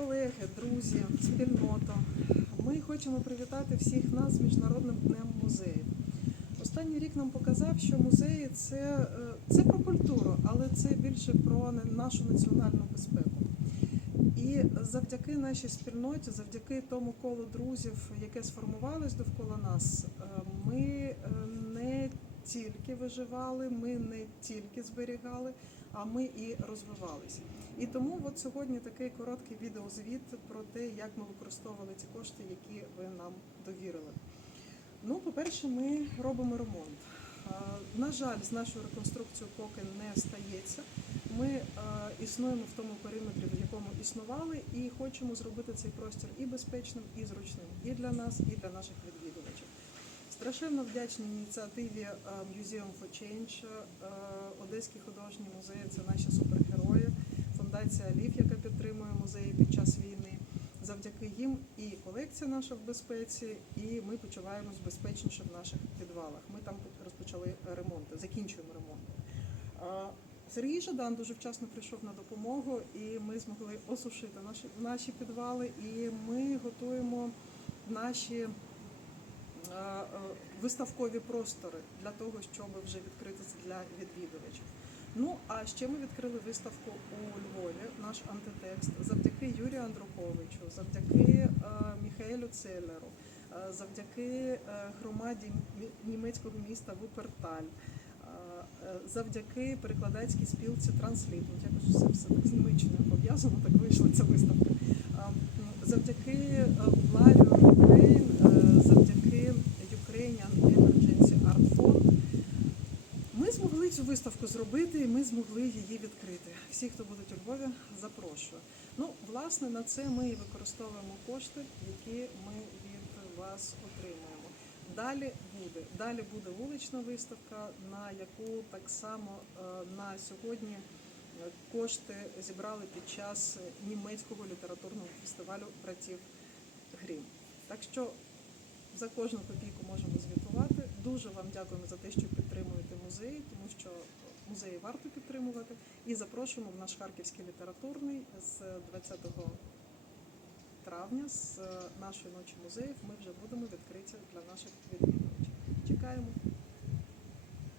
колеги, друзі, спільнота. Ми хочемо привітати всіх нас Міжнародним днем музеїв. Останній рік нам показав, що музеї це, е, це про культуру, але це більше про нашу національну безпеку. І завдяки нашій спільноті, завдяки тому колу друзів, яке сформувалось довкола нас, е, ми е, не тільки виживали, ми не тільки зберігали, а ми і розвивалися. І тому от сьогодні такий короткий відеозвіт про те, як ми використовували ці кошти, які ви нам довірили. Ну, по-перше, ми робимо ремонт. На жаль, з нашою реконструкцією поки не стається. Ми е, існуємо в тому периметрі, в якому існували, і хочемо зробити цей простір і безпечним, і зручним, і для нас, і для наших відвідувачів. Страшенно вдячні ініціативі е, Museum for Change, е, Одеський художній музей це наші супергерої, фундація Лів, яка підтримує музеї під час війни. Завдяки їм і колекція наша в безпеці, і ми почуваємось безпечніше в наших підвалах. Ми там розпочали ремонти, закінчуємо ремонт. Е, Сергій Жадан дуже вчасно прийшов на допомогу, і ми змогли осушити наші, наші підвали, і ми готуємо наші виставкові простори для того, щоб вже відкритися для відвідувачів. Ну а ще ми відкрили виставку у Львові, наш антитекст, завдяки Юрію Андруховичу, завдяки е, Міхаелю Целлеру, е, завдяки е, громаді німецького міста Вуперталь. е, е, Завдяки перекладацькій спілці Трансліт, От якось все, все так з Німеччиною пов'язано, так вийшла ця виставка. Завдяки е, змогли цю виставку зробити і ми змогли її відкрити. Всі, хто будуть у Львові, запрошую. Ну, власне, на це ми і використовуємо кошти, які ми від вас отримуємо. Далі буде. Далі буде вулична виставка, на яку так само е, на сьогодні е, кошти зібрали під час німецького літературного фестивалю братів Грім. Так що за кожну копійку можемо звітувати. Дуже вам дякуємо за те, що підтримуєте музеї, тому що музеї варто підтримувати. І запрошуємо в наш харківський літературний з 20 травня, з нашої ночі музеїв. Ми вже будемо відкриті для наших відвідувачів. Чекаємо.